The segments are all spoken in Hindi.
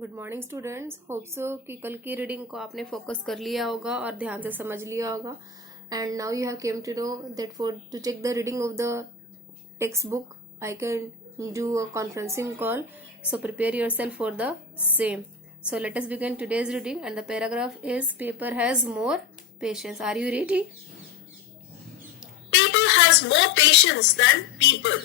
Good morning students. Hope so कि कल की रीडिंग को आपने फोकस कर लिया होगा और ध्यान से समझ लिया होगा। And now you have came to know that for to check the reading of the text book I can do a conferencing call, so prepare yourself for the same. So let us begin today's reading and the paragraph is paper has more patience. Are you ready? Paper has more patience than people.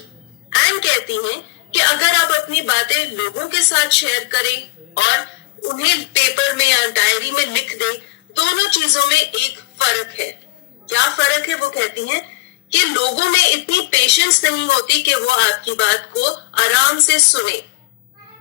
And कहती हैं कि अगर आप अपनी बातें लोगों के साथ शेयर करें और उन्हें पेपर में या डायरी में लिख दें, दोनों चीजों में एक फर्क है. क्या फर्क है? वो कहती हैं कि लोगों में इतनी पेशेंस नहीं होती कि वो आपकी बात को आराम से सुने,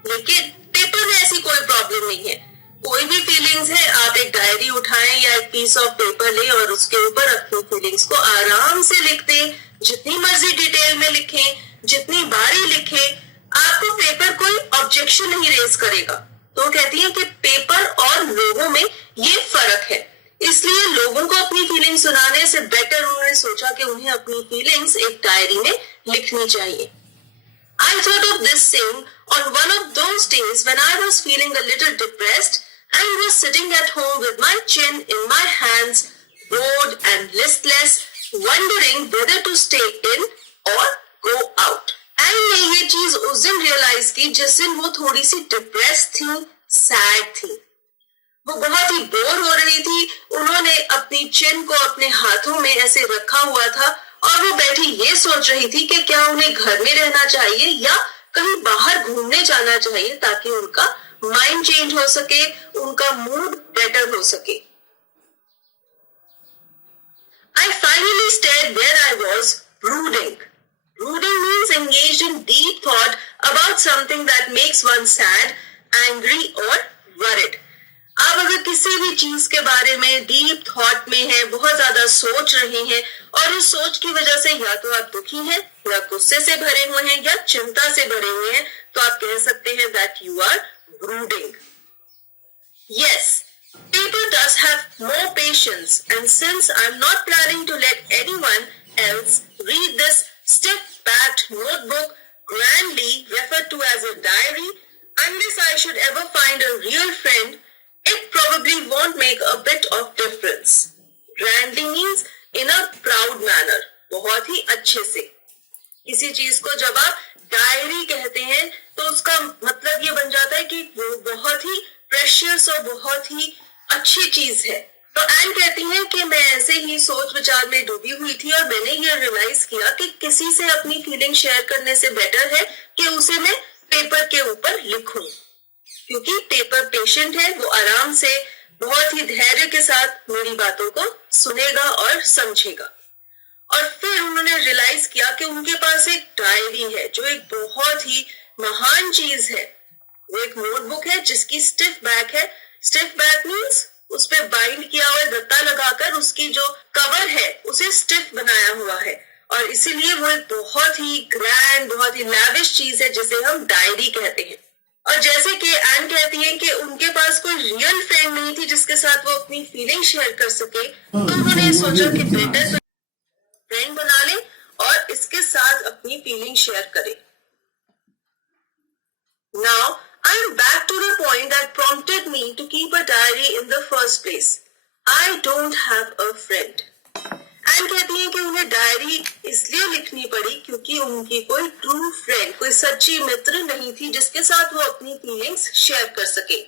लेकिन पेपर में ऐसी कोई प्रॉब्लम नहीं है. कोई भी फीलिंग्स है, आप एक डायरी उठाएं या एक पीस ऑफ पेपर लें और उसके ऊपर अपनी फीलिंग्स को आराम से लिख दें. जितनी मर्जी डिटेल में लिखें, जितनी बारी लिखें, आपको पेपर कोई ऑब्जेक्शन नहीं रेज करेगा. तो कहती है कि पेपर और लोगों में ये फर्क है. इसलिए लोगों को अपनी फीलिंग्स सुनाने से बेटर उन्होंने सोचा कि उन्हें अपनी फीलिंग्स एक डायरी में लिखनी चाहिए. I thought of this saying on one of those days when I was feeling a little depressed and was sitting at home with my chin in my hands, bored and listless, wondering whether to stay in or go out. And मैं ये चीज उस दिन रियलाइज की जिस दिन वो थोड़ी सी डिप्रेस थी, सैड थी. वो बहुत ही बोर हो रही थी. उन्होंने अपनी चिन को अपने हाथों में ऐसे रखा हुआ था और वो बैठी ये सोच रही थी कि क्या उन्हें घर में रहना चाहिए या कहीं बाहर घूमने जाना चाहिए ताकि उनका माइंड चेंज हो सके, उनका मूड बेटर हो सके. I finally stayed where I was, brooding. Brooding means engaged in deep thought about something that makes one sad, angry or worried. आप अगर किसी भी चीज के बारे में डीप थॉट में हैं, बहुत ज्यादा सोच रहे हैं और उस सोच की वजह से या तो आप दुखी हैं या गुस्से से भरे हुए हैं या चिंता से भरे हुए हैं, तो आप कह सकते हैं that you are brooding. Yes, paper does have more patience, and since I'm not planning to let anyone else read this stiff-backed notebook, grandly referred to as a diary, unless I should ever find a real friend, it probably won't make a bit of difference. Grandly means in a proud manner, बहुत ही अच्छे से. किसी चीज को जब आप डायरी कहते हैं तो उसका मतलब ये बन जाता है कि वो बहुत ही प्रेशियस और बहुत ही अच्छी चीज है. तो एन कहती हैं कि मैं ऐसे ही सोच विचार में डूबी हुई थी और मैंने ये रियलाइज किया कि किसी से अपनी फीलिंग शेयर करने से बेटर है कि उसे मैं पेपर के ऊपर लिखूं, क्योंकि पेपर पेशेंट है. वो आराम से बहुत ही धैर्य के साथ मेरी बातों को सुनेगा और समझेगा. और फिर उन्होंने रियलाइज किया कि उनके पास एक डायरी है जो एक बहुत ही महान चीज है. वो एक नोटबुक है जिसकी स्टिफ बैक है. स्टिफ बैक मीन्स उस पे बाइंड किया हुआ गत्ता लगाकर उसकी जो कवर है उसे स्टिफ बनाया हुआ है, और इसीलिए वो एक बहुत ही ग्रैंड, बहुत ही लैविश चीज है जिसे हम डायरी कहते हैं. और जैसे कि एन कहती है कि उनके पास कोई रियल फ्रेंड नहीं थी जिसके साथ वो अपनी फीलिंग शेयर कर सके, तो उन्होंने सोचा कि बेटर फ्रेंड बना ले और इसके साथ अपनी फीलिंग शेयर करे. Now I am back to the point that prompted me to keep a diary in the first place. I don't have a friend. And कहती हैं कि उन्हें डायरी इसलिए लिखनी पड़ी क्योंकि उनकी कोई ट्रू फ्रेंड, कोई सच्ची मित्र नहीं थी जिसके साथ वो अपनी फीलिंग्स शेयर कर सके.